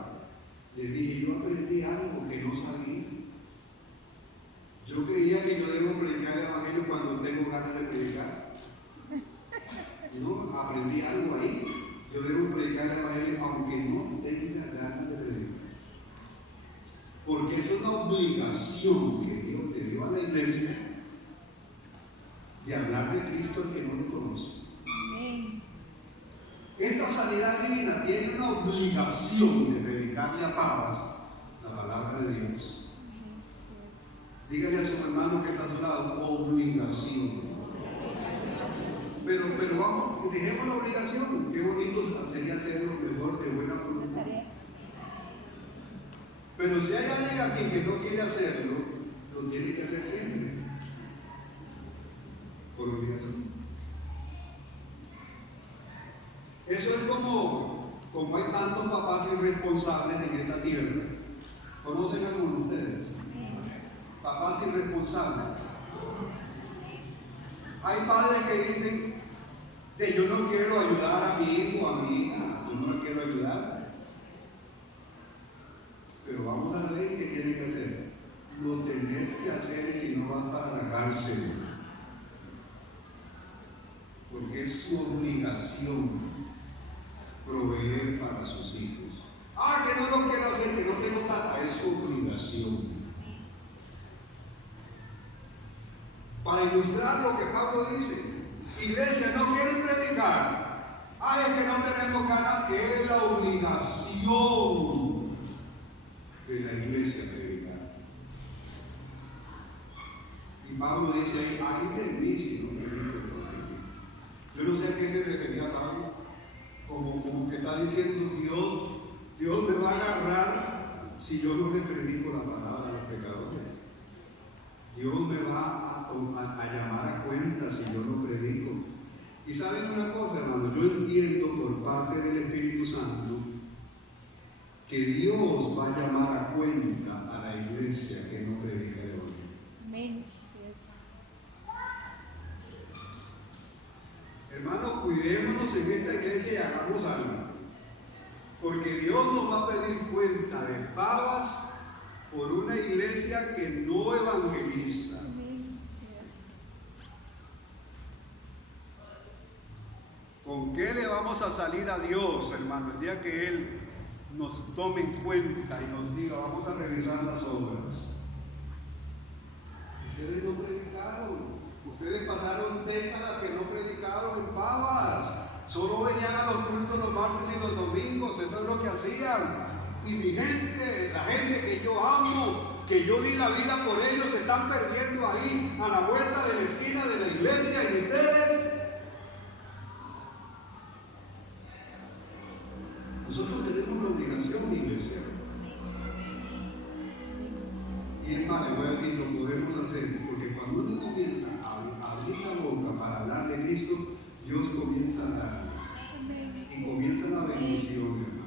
Les dije, yo aprendí algo que no sabía. Yo creía que yo debo predicar el Evangelio cuando tengo ganas de predicar. No, aprendí algo ahí. Yo debo predicar el Evangelio aunque no tenga ganas de predicar. Porque es una obligación que Dios le dio a la iglesia de hablar de Cristo al que no lo conoce. Amén. Esta sanidad divina tiene una obligación de predicarle a Pabas la palabra de Dios. Dígale a su hermano que está a su lado, obligación. Pero vamos, dejemos la obligación. Qué bonito sería hacerlo mejor de buena voluntad. Pero si hay alguien aquí que no quiere hacerlo, lo tiene que hacer siempre. Por obligación. Eso es como hay tantos papás irresponsables en esta tierra. ¿Conocen a alguno de ustedes? Papás irresponsables. Hay padres que dicen que yo no quiero ayudar a mi hijo o a mi hija, yo no la quiero ayudar. Pero vamos a la ley que tiene que hacer. Lo tenés que hacer y si no vas para la cárcel. Porque es su obligación proveer para sus hijos. Que no lo quiero hacer, que no tengo plata, es su obligación. Para ilustrar lo que Pablo dice, iglesia, no quieren predicar. Es que no tenemos ganas, es la obligación de la iglesia predicar. Y Pablo dice ahí, ay de mí si no predico. Yo no sé a qué se refería Pablo, como que está diciendo Dios me va a agarrar si yo no le predico la palabra a los pecadores. Dios me va a llamar a cuenta si yo no predico. Y saben una cosa, hermano, yo entiendo por parte del Espíritu Santo que Dios va a llamar a cuenta a la iglesia que no predica el Evangelio. Amén. hagamos algo. Porque Dios nos va a pedir cuenta de pavas por una iglesia que no evangeliza. Amén. ¿Con qué le vamos a salir a Dios, hermano? El día que Él nos tome en cuenta y nos diga, vamos a revisar las obras. Ustedes no predicaron. Ustedes pasaron décadas que no predicaron en pavas. Solo venían a los cultos los martes y los domingos. Eso es lo que hacían. Y mi gente, la gente que yo amo, que yo di la vida por ellos, se están perdiendo ahí a la vuelta de la esquina de la iglesia. Y ustedes, nosotros tenemos la obligación, mi iglesia. Y es más, le voy a decir, lo podemos hacer, porque cuando uno comienza a abrir la boca para hablar de Cristo, Dios comienza a dar. Y comienza la bendición, hermano.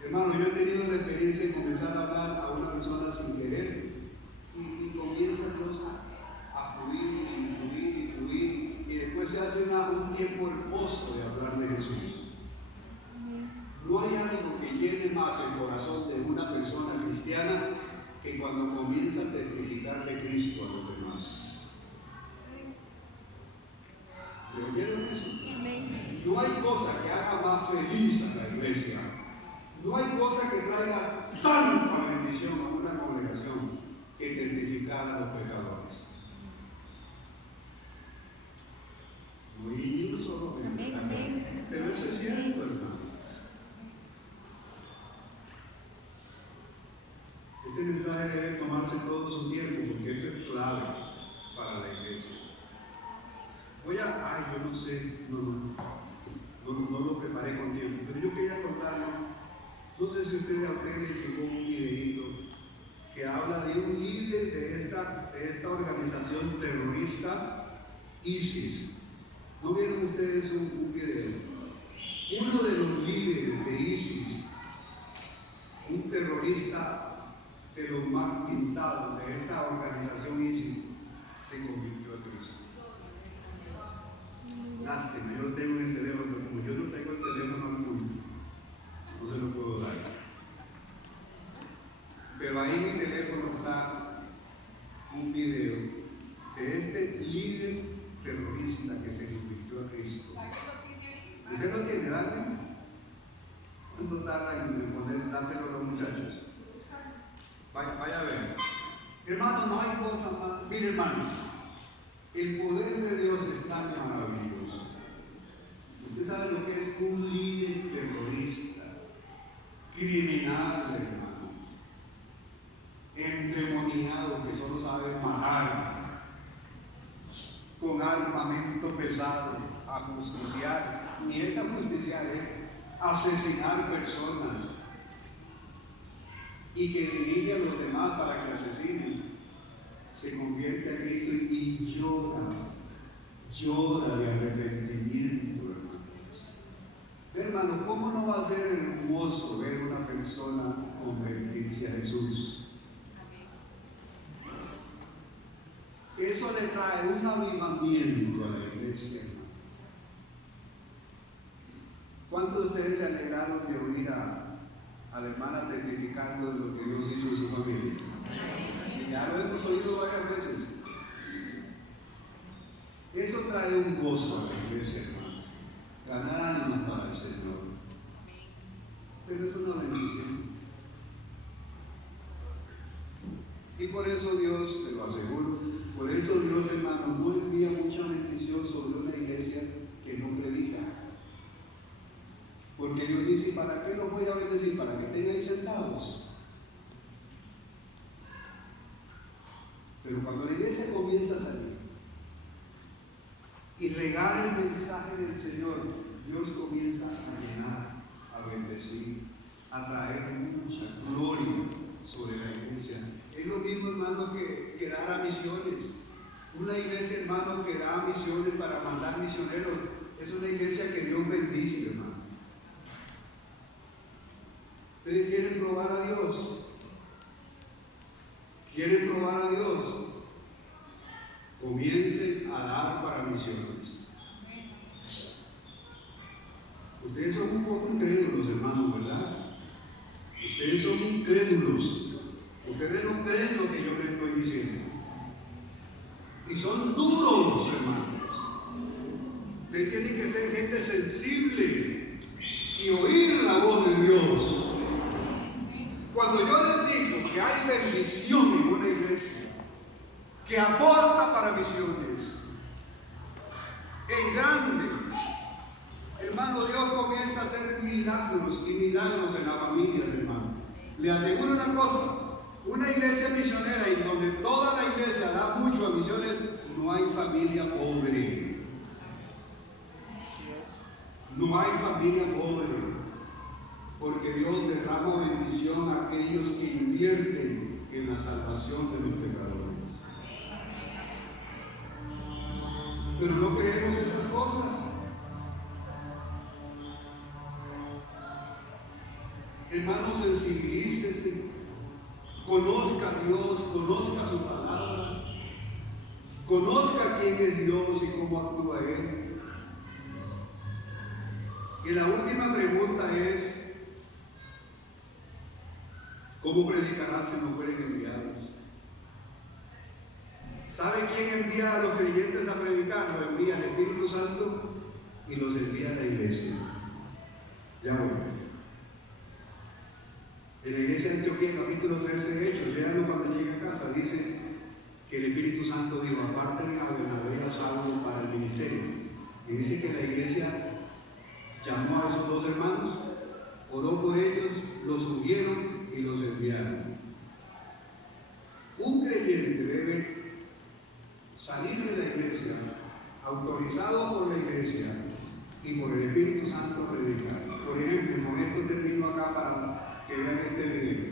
Hermano, yo he tenido la experiencia de comenzar a hablar a una persona sin querer. Y comienza Dios a fluir y fluir y fluir. Y después se hace un tiempo hermoso de hablar de Jesús. No hay algo que llene más el corazón de una persona cristiana que cuando comienza a testificar de Cristo a los demás. ¿Le oyeron eso? No hay cosa que haga más feliz a la iglesia. No hay cosa que traiga tanta bendición a una congregación que testificar a los pecadores. No hay ni un solo Amén. pero eso es cierto, hermano. Este mensaje debe tomarse todo su tiempo porque esto es clave para la iglesia. Yo no sé, no lo preparé con tiempo, pero yo quería contarles, no sé si a ustedes les llegó un videito que habla de un líder de esta organización terrorista, ISIS. ¿No vieron ustedes un video? Uno de los líderes de ISIS, un terrorista de los más pintados de esta organización ISIS, se convirtió a Cristo. Lástima, yo lo tengo en el teléfono, pero como yo no tengo el teléfono al mundo, no se lo puedo dar. Pero ahí en mi teléfono está un video de este líder terrorista que se convirtió a Cristo. ¿Usted lo tiene, Dani? ¿Cuánto tarda en poder dárselo a los muchachos? Vaya a ver. Hermano, no hay cosa más. Mire, hermano, el poder de Dios es tan maravilloso. Usted sabe lo que es un líder terrorista, criminal, hermanos, endemoniado, que solo sabe matar, con armamento pesado, a justiciar. Ni es a justiciar, es asesinar personas. Y que dirige a los demás para que asesinen, se convierte a Cristo y llora de arrepentimiento, hermanos. Hermano, ¿cómo no va a ser hermoso ver una persona convertirse a Jesús? Eso le trae un avivamiento a la iglesia, hermano. ¿Cuántos de ustedes se alegraron de oír a la hermana testificando de lo que Dios hizo en su familia? Y ya lo hemos oído varias veces. Eso trae un gozo a la iglesia, hermanos. Ganar almas para el Señor. Pero es una bendición. Y por eso Dios, te lo aseguro, por eso Dios, hermano, no envía mucha bendición sobre una iglesia que no predica. Porque Dios dice, ¿para qué los voy a bendecir? Para que estén ahí sentados. Pero cuando la iglesia comienza a salir y regar el mensaje del Señor, Dios comienza a llenar, a bendecir, a traer mucha gloria sobre la iglesia. Es lo mismo, hermano, que dar a misiones. Una iglesia, hermano, que da a misiones para mandar misioneros, es una iglesia que Dios bendice, hermano. ¿Ustedes quieren probar a Dios? ¿Quieren probar a Dios? Comiencen a dar para misiones. Ustedes son un poco incrédulos, hermanos, ¿verdad? Ustedes son incrédulos. Ustedes no creen lo que yo les estoy diciendo. Y son duros, hermanos. Ustedes tienen que ser gente sensible y oír la voz de Dios. Cuando yo les digo que hay bendición en una iglesia que aporta para misiones en grande, hermano, Dios comienza a hacer milagros y milagros en las familias, hermano. Le aseguro una cosa: una iglesia misionera y donde toda la iglesia da mucho a misiones, no hay familia pobre. No hay familia pobre, porque Dios derrama bendición a aquellos que invierten en la salvación de los pecadores. Pero no creemos esas cosas. Hermanos, sensibilícese, conozca a Dios, conozca su palabra, conozca quién es Dios y cómo actúa Él. Y la última pregunta es: ¿cómo predicarán si no fueren enviados? ¿Sabe quién envía a los creyentes a predicar? Los envía el Espíritu Santo y los envía a la iglesia. Ya voy. En la iglesia de Antioquía, capítulo 13 de Hechos, léanlo cuando llegue a casa, dice que el Espíritu Santo dijo: aparten a Bernabé y a Saulo para el ministerio. Y dice que la iglesia llamó a esos dos hermanos, oró por ellos, los ungieron y los enviaron. Un creyente debe salir de la iglesia, autorizado por la iglesia y por el Espíritu Santo a predicar. Por ejemplo, con esto termino acá para que vean este video.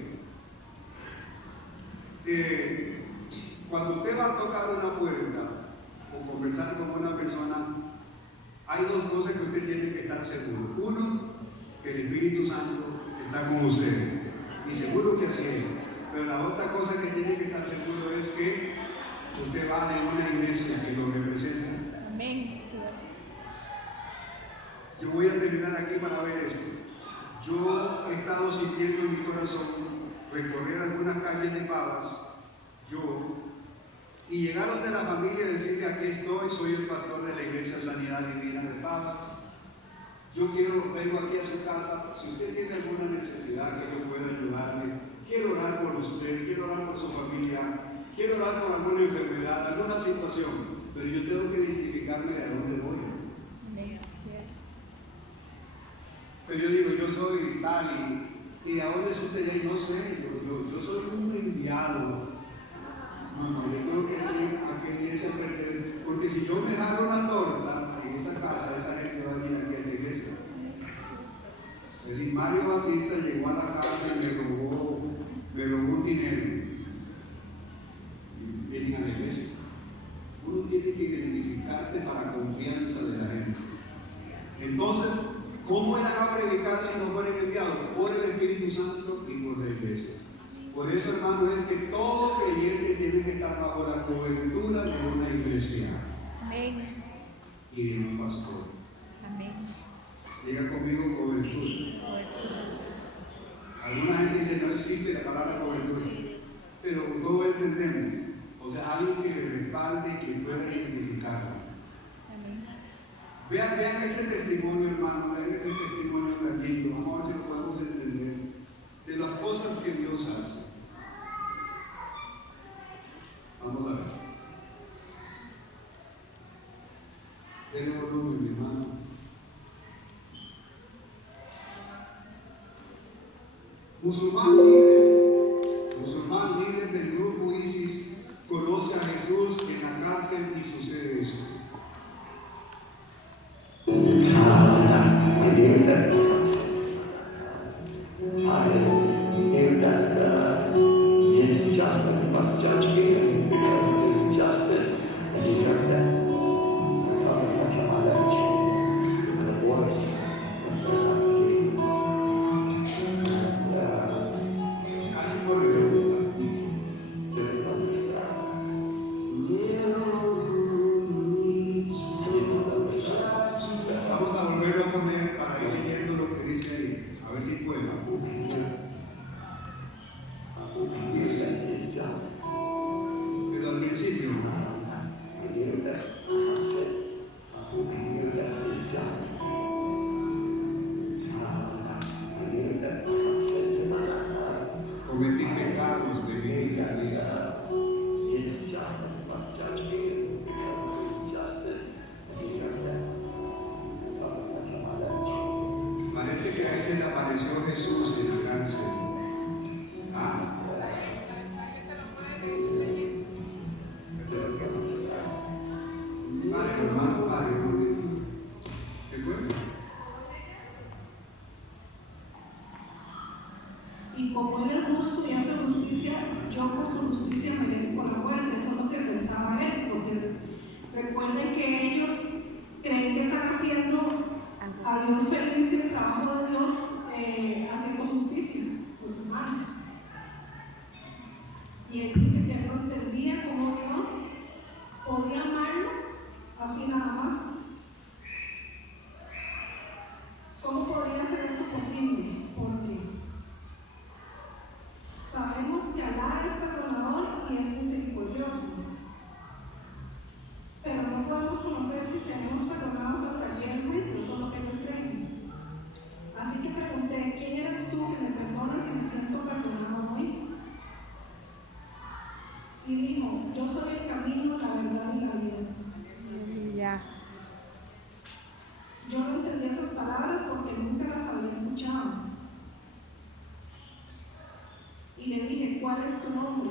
Cuando usted va a tocar una puerta o conversar con una persona, hay dos cosas que usted tiene que estar seguro. Uno, que el Espíritu Santo está con usted, y seguro que así es. Pero la otra cosa que tiene que estar seguro es que usted va de una iglesia que lo representa. Amén. Yo voy a terminar aquí para ver esto. Yo he estado sintiendo en mi corazón recorrer algunas calles de Pavas, y llegaron de la familia y decirle: aquí estoy, soy el pastor de la Iglesia Sanidad Divina de Pavas. Vengo aquí a su casa. Si usted tiene alguna necesidad que yo pueda ayudarle, quiero orar por usted, quiero orar por su familia, quiero orar por alguna enfermedad, alguna situación, pero yo tengo que identificarme de dónde voy. Pero yo digo: yo soy tal, y ¿a dónde es usted? Y no sé, yo soy un enviado. No, yo tengo que decir a qué iglesia pertenece, porque si yo me jalo una torta en esa casa, esa gente va a venir aquí a la iglesia. Es decir, Mario Batista llegó a la casa y me robó un dinero. Y vienen a la iglesia. Uno tiene que identificarse para confianza de la gente. Entonces, ¿cómo eran a predicar si no fueran enviados? Por el Espíritu Santo y por la iglesia. Por eso, hermano, es que todo creyente tiene que estar bajo la cobertura de una iglesia. Amén. Y de un pastor. Amén. Diga conmigo: cobertura. Alguna gente dice: no existe la palabra cobertura. Pero todos entendemos. O sea, alguien que le respalde y que pueda identificarlo. Amén. Vean este testimonio, hermano. Vean este testimonio tan lindo. Vamos a ver si lo podemos entender. De las cosas que Dios hace. Vamos a ver. Denle volumen, mi hermano. Musulmán líder del grupo ISIS, conoce a Jesús en la cárcel y sucede eso. principio. Cometí pecados de mi vida, dice. Parece que a él se le apareció Jesús en la cárcel. Ah, vale, hermano, vale, ¿te acuerdas? Y como Él es justo y hace justicia, yo por su justicia merezco la muerte. Eso es lo que pensaba él, porque recuerden que ellos creen que están haciendo a Dios feliz y el trabajo de Dios haciendo justicia por su mano. Y él dice que él no entendía cómo Dios podía amarlo así nada más. ¿Cómo podría ser esto posible? Porque sabemos que Alá es perdonador y es misericordioso, pero no podemos conocer si seremos perdonados hasta el día del juicio. Eso es lo que ellos creen. Así que pregunté: ¿quién eres tú que me perdonas y me siento perdonado hoy? Y dijo: yo soy el camino, la verdad y la vida. Aleluya. Yo no entendí esas palabras porque nunca las había escuchado. Y le dije: ¿cuál es tu nombre?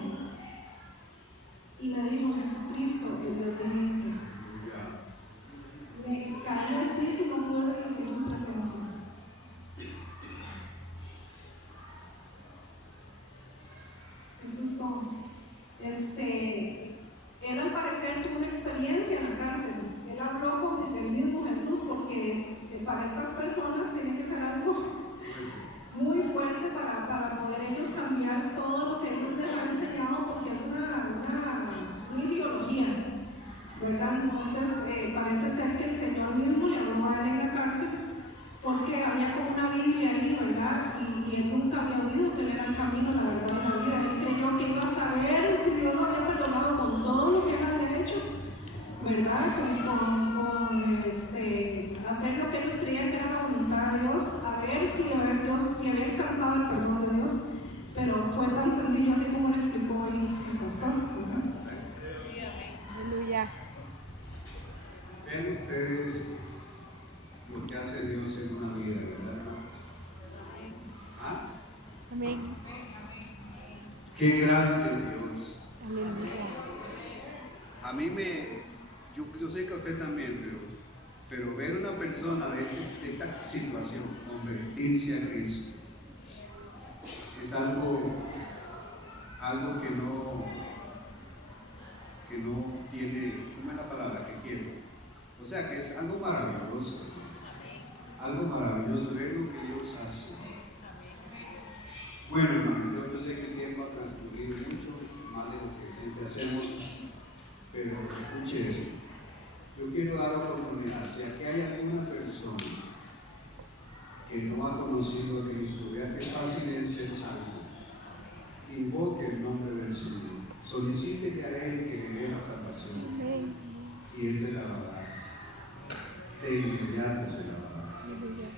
Y me dijo: Jesucristo, el Dios viviente. Me caí al piso y no pude resistir su presencia. Eso es todo. Él al parecer tuvo una experiencia en la cárcel. Él habló con el mismo Jesús, porque para estas personas tiene que ser algo muy fuerte para poder ellos cambiar todo lo que ellos les han enseñado, porque es una ideología, ¿verdad? Entonces parece ser que el Señor mismo le habló a él en la cárcel, porque había como una Biblia ahí, ¿verdad? Y él nunca había oído que él era el camino, la verdad y la vida. Él creyó que iba a saber si Dios lo había perdonado con todo lo que él había hecho, ¿verdad? Hacer lo que ellos creían que era la voluntad de Dios, a ver si había alcanzado el perdón de Dios. Pero fue tan sencillo así como le explicó ahí el pastor, ¿verdad? Aleluya. Ven ustedes lo que hace Dios en una vida, ¿verdad? ¿Ah? Amén. Qué grande Dios. Aleluya. A mí yo sé que a usted también, pero ver una persona de esta situación convertirse a Cristo es algo que no tiene, ¿cómo es la palabra que quiero? O sea que es algo maravilloso ver lo que Dios hace. Bueno, hermano, yo sé que el tiempo ha transcurrido mucho, más de lo que siempre hacemos, pero escuche eso. Yo quiero dar oportunidad, si aquí hay alguna persona que no ha conocido a Cristo, vea qué fácil es ser salvo. Invoque el nombre del Señor, solicite a Él que le dé la salvación, Amén. y Él se la va a dar. De inmediato se la va a dar. Aleluya.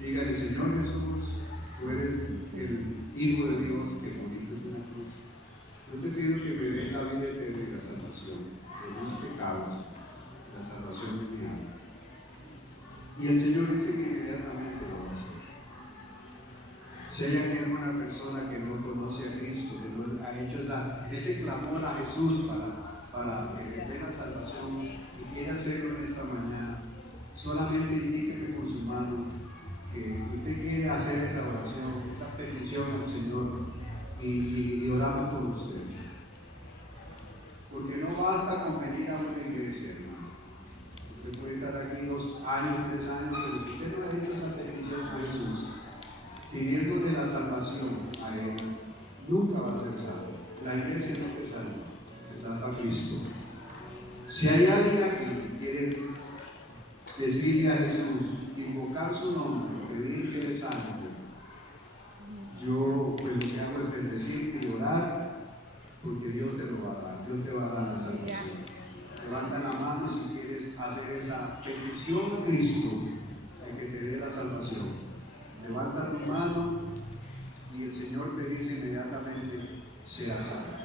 Dígale: Señor Jesús, tú eres el Hijo de Dios que moriste en la cruz. Yo te pido que me des la vida eterna y la salvación de mis pecados, la salvación de mi alma. Y el Señor dice que inmediatamente lo va a hacer. Si hay alguna persona que no conoce a Cristo, que no ha hecho ese clamor a Jesús para que le dé la salvación y quiere hacerlo en esta mañana, solamente indíqueme con su mano que usted quiere hacer esa oración, esa petición al Señor, y oramos por usted. Porque no basta con venir a una iglesia, hermano. Usted puede estar aquí 2 años, 3 años, pero si usted no ha hecho esa petición a Jesús, pidiéndole la salvación a Él, nunca va a ser salvo. La iglesia no te salva, te salva Cristo. Si hay alguien aquí que quiere decirle a Jesús, invocar su nombre, pedir que le salve, yo pues lo que hago es bendecirte y orar, porque Dios te lo va a a dar. Dios te va a dar la salvación. Levanta la mano si quieres hacer esa petición a Cristo de que te dé la salvación. Levanta tu mano y el Señor te dice inmediatamente: sea salvo.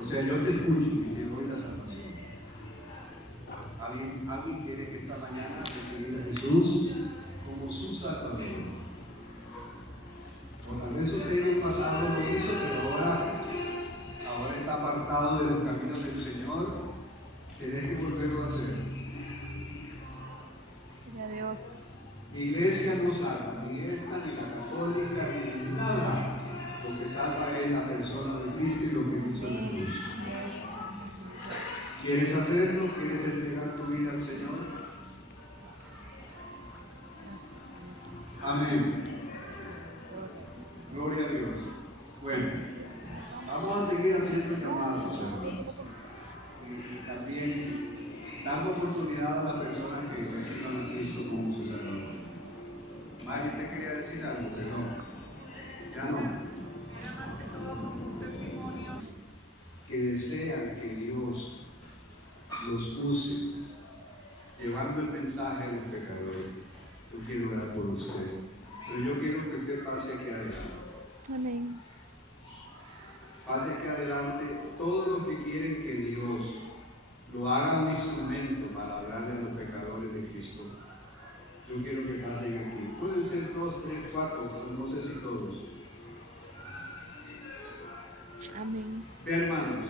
O sea, yo te escucho y te doy la salvación. ¿Alguien quiere que esta mañana recibir a Jesús como su Salvador? O tal vez usted en el pasado lo hizo, pero ahora está apartado de los caminos del Señor. Tienes que volverlo a hacer. Gloria a Dios. Iglesia no salva, ni esta, ni la católica, ni nada. Lo que salva es la persona de Cristo y lo que hizo en la cruz. ¿Quieres hacerlo? ¿Quieres entregar tu vida al Señor? Amén. Gloria a Dios. Bueno, vamos a seguir haciendo llamados, hermanos. Y también dando oportunidad a las personas que reciban a Cristo como su Salvador. Mari, ¿usted quería decir algo? Perdón. Ya no. Era más que todo como un testimonio. Que desean que Dios los use llevando el mensaje a los pecadores. Yo quiero orar por usted, pero yo quiero que usted pase aquí adelante. Amén. Pase aquí adelante. Todos los que quieren que Dios lo haga un instrumento para hablarle a los pecadores de Cristo, yo quiero que pasen aquí. Pueden ser 2, 3, 4, pero no sé si todos. Amén. Ve, hermanos,